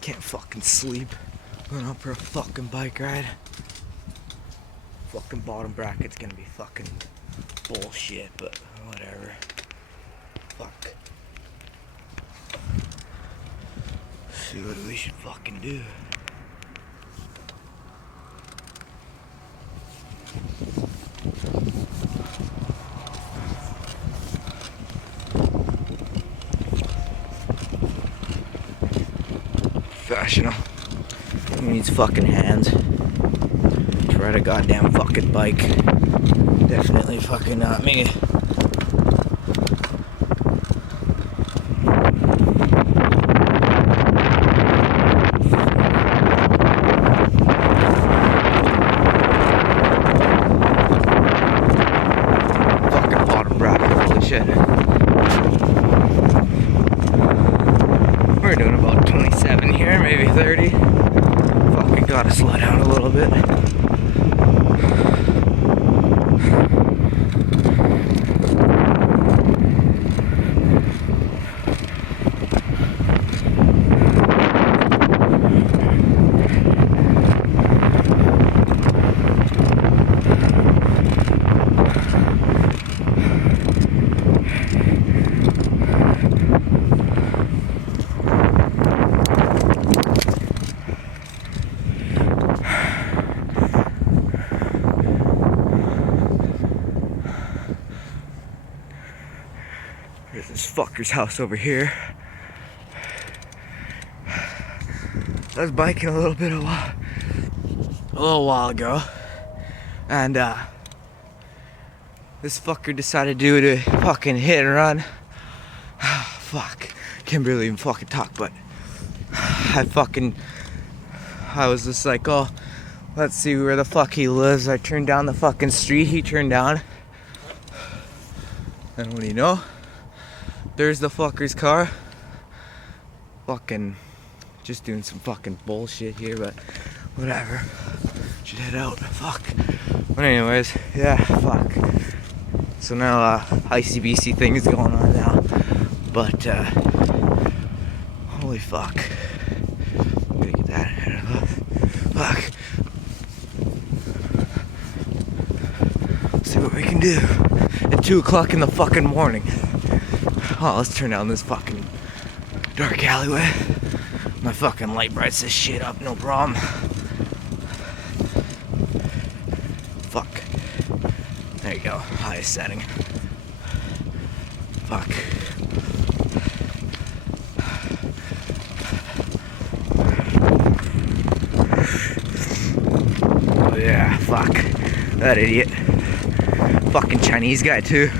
Can't fucking sleep. Going out for a fucking bike ride. Fucking bottom bracket's gonna be fucking bullshit, but whatever. Fuck. See what we should fucking do. Professional. He needs fucking hands to ride a goddamn fucking bike. Definitely fucking not me. Fucking bottom bracket, holy shit. We're doing about 27 here, maybe 30. Fucking gotta slow down a little bit. There's this fucker's house over here. I was biking a little while ago, and this fucker decided to do a fucking hit and run. Fuck, can't barely even fucking talk, but I was just like, oh, let's see where the fuck he lives. I turned down the fucking street he turned down, and what do you know? There's the fucker's car. Fucking just doing some fucking bullshit here, but whatever. Should head out. Fuck. But anyways, yeah, fuck. So now ICBC thing is going on now. But holy fuck. I'm gonna get that out of the fuck. Let's see what we can do at 2 o'clock in the fucking morning. Oh, let's turn down this fucking dark alleyway. My fucking light brights this shit up, no problem. Fuck. There you go, highest setting. Fuck. Oh yeah, fuck. That idiot. Fucking Chinese guy too.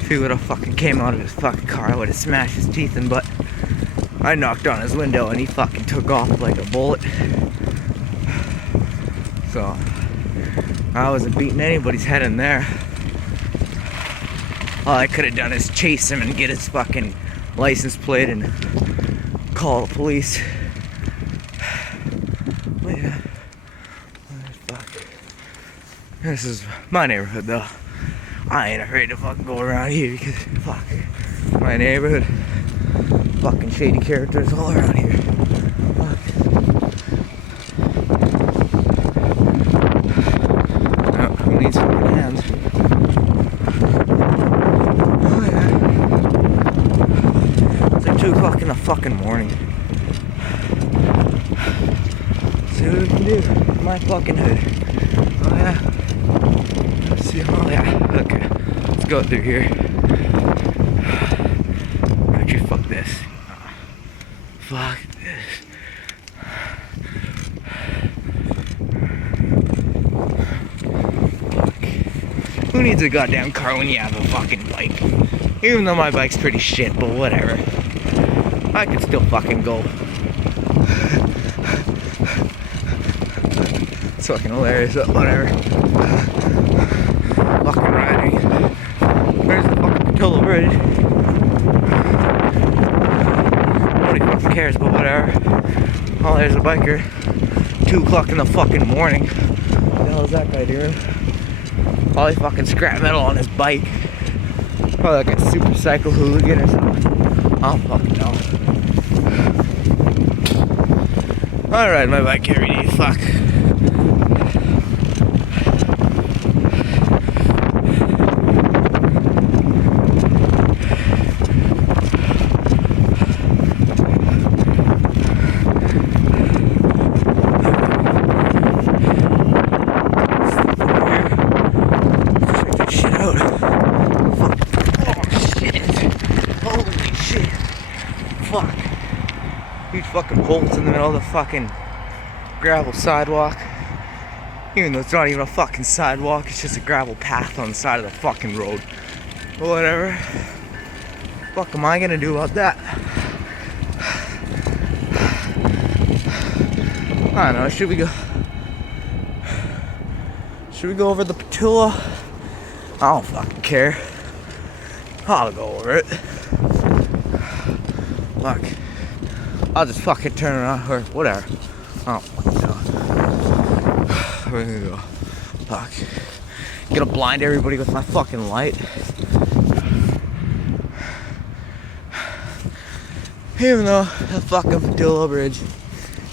If he would have fucking came out of his fucking car, I would have smashed his teeth in, but I knocked on his window and he fucking took off like a bullet. So I wasn't beating anybody's head in there. All I could have done is chase him and get his fucking license plate and call the police. But yeah. Fuck. This is my neighborhood though. I ain't afraid to fucking go around here because, fuck, my neighborhood. Fucking shady characters all around here. Fuck. Oh, who needs fucking hands? Oh yeah. It's like 2 o'clock in the fucking morning. See what we can do. My fucking hood. Oh yeah. See, oh yeah, okay. Let's go through here. Actually, fuck this. Fuck this. Fuck. Who needs a goddamn car when you have a fucking bike? Even though my bike's pretty shit, but whatever. I can still fucking go. It's fucking hilarious, but whatever. Fucking riding. There's the fucking Portillo Bridge. Nobody fucking cares, but whatever. Oh, there's a biker. 2 o'clock in the fucking morning. What the hell is that guy doing? Probably fucking scrap metal on his bike. Probably like a super cycle hooligan or something. I don't fucking know. I ride my bike every day, fuck. Fuck. Huge fucking holes in the middle of the fucking gravel sidewalk. Even though it's not even a fucking sidewalk, it's just a gravel path on the side of the fucking road. But whatever. Fuck am I gonna do about that? I don't know, should we go over the Petula? I don't fucking care. I'll go over it. Fuck. I'll just fucking turn around or whatever. Oh, no. We're gonna go. Fuck. Gonna blind everybody with my fucking light. Even though the fucking Petula Bridge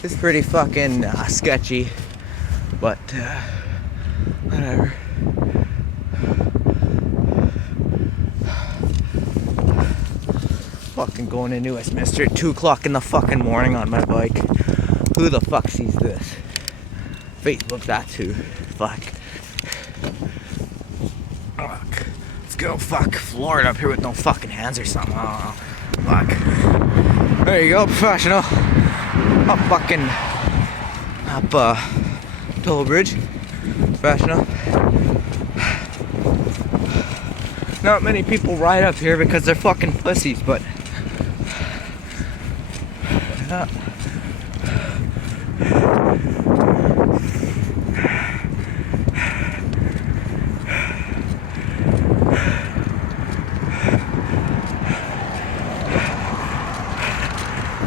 is pretty fucking sketchy. But, whatever. Fucking going into Westminster at 2 o'clock in the fucking morning on my bike. Who the fuck sees this? Facebook that too. Fuck. Fuck. Let's go fuck Florida up here with no fucking hands or something. I don't know. Fuck. There you go, professional. Up fucking up Toll Bridge. Professional. Not many people ride up here because they're fucking pussies, but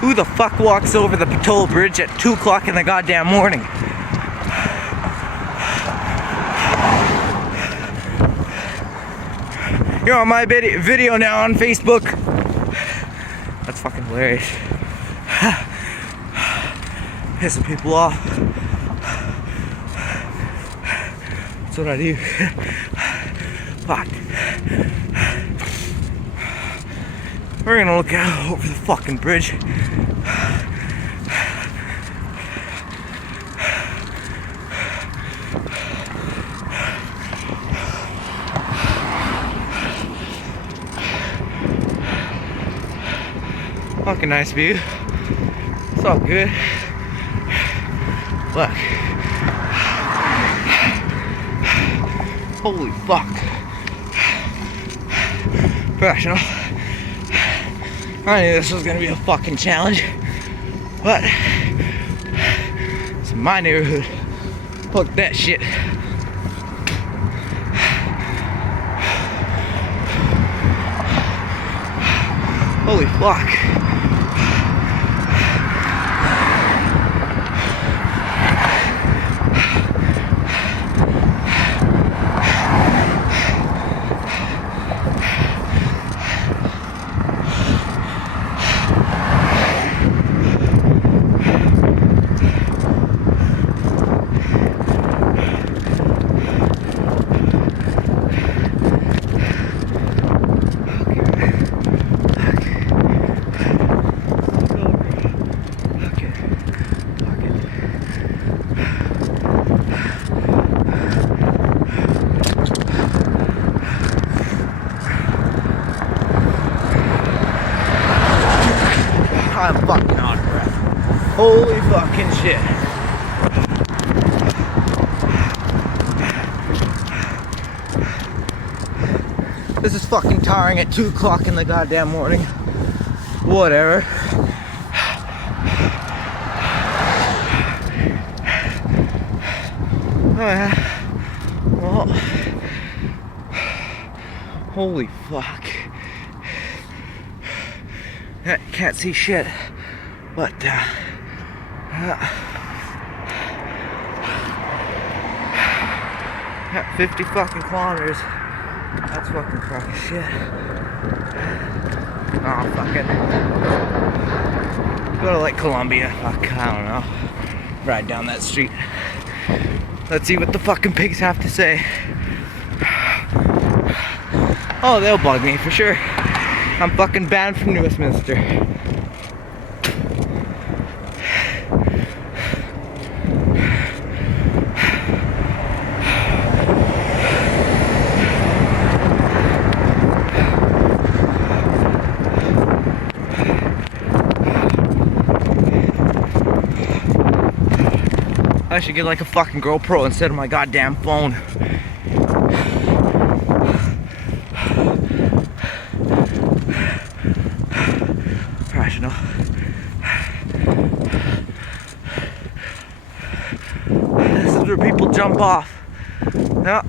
who the fuck walks over the Petula Bridge at 2 o'clock in the goddamn morning? You're on my video now on Facebook. That's fucking hilarious. Pissing people off. That's what I do. Fuck. We're gonna look out over the fucking bridge. Fucking nice view. It's all good. Look. Holy fuck. Professional. I knew this was gonna be a fucking challenge, but it's my neighborhood. Fuck that shit. Holy fuck. I'm fucking out of breath. Holy fucking shit. This is fucking tiring at 2 o'clock in the goddamn morning. Whatever. Well, holy fuck. Can't see shit, but 50 fucking kilometers. That's fucking crazy shit. Oh, fucking. Go to like Colombia. Fuck, I don't know. ride down that street. Let's see what the fucking pigs have to say. Oh, they'll bug me for sure. I'm fucking banned from New Westminster. I should get like a fucking GoPro instead of my goddamn phone. Rational. This is where people jump off. Yeah.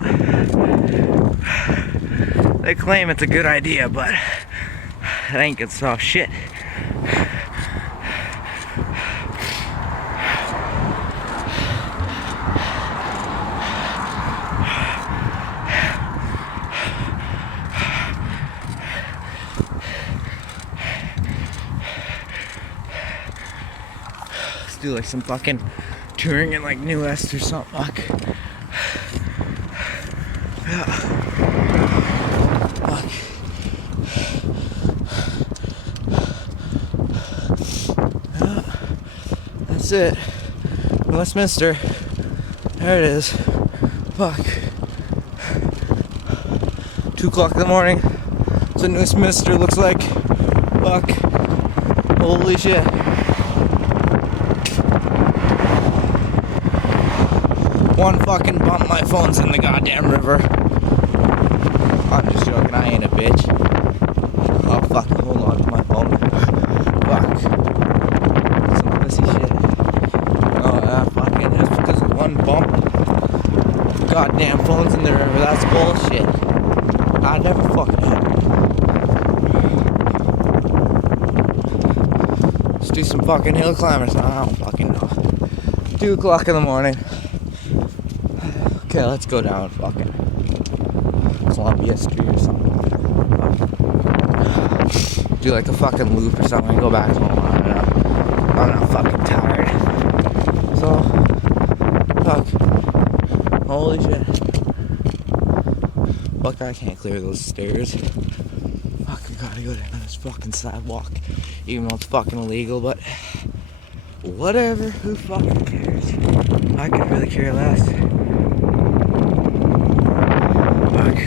They claim it's a good idea, but it ain't good stuff. Shit. Do like some fucking touring in like New West or something. Fuck. Yeah. Fuck. Yeah. That's it. Westminster. There it is. Fuck. 2 o'clock in the morning. That's what Westminster looks like. Fuck. Holy shit. One fucking bump, my phone's in the goddamn river. I'm just joking, I ain't a bitch. Oh fuck, hold on to my phone. Fuck. Some pussy shit. Oh yeah, fucking, that's because of one bump. Goddamn phone's in the river, that's bullshit. I never fucking happened. Let's do some fucking hill climbers. I don't fucking know. 2 o'clock in the morning. Okay, let's go down fucking Columbia Street or something. Do like a fucking loop or something and go back home. I don't know. I'm not fucking tired. So, fuck. Holy shit. Fuck, I can't clear those stairs. Fuck, I gotta go down this fucking sidewalk. Even though it's fucking illegal, but whatever. Who fucking cares? I could really care less. Fuck.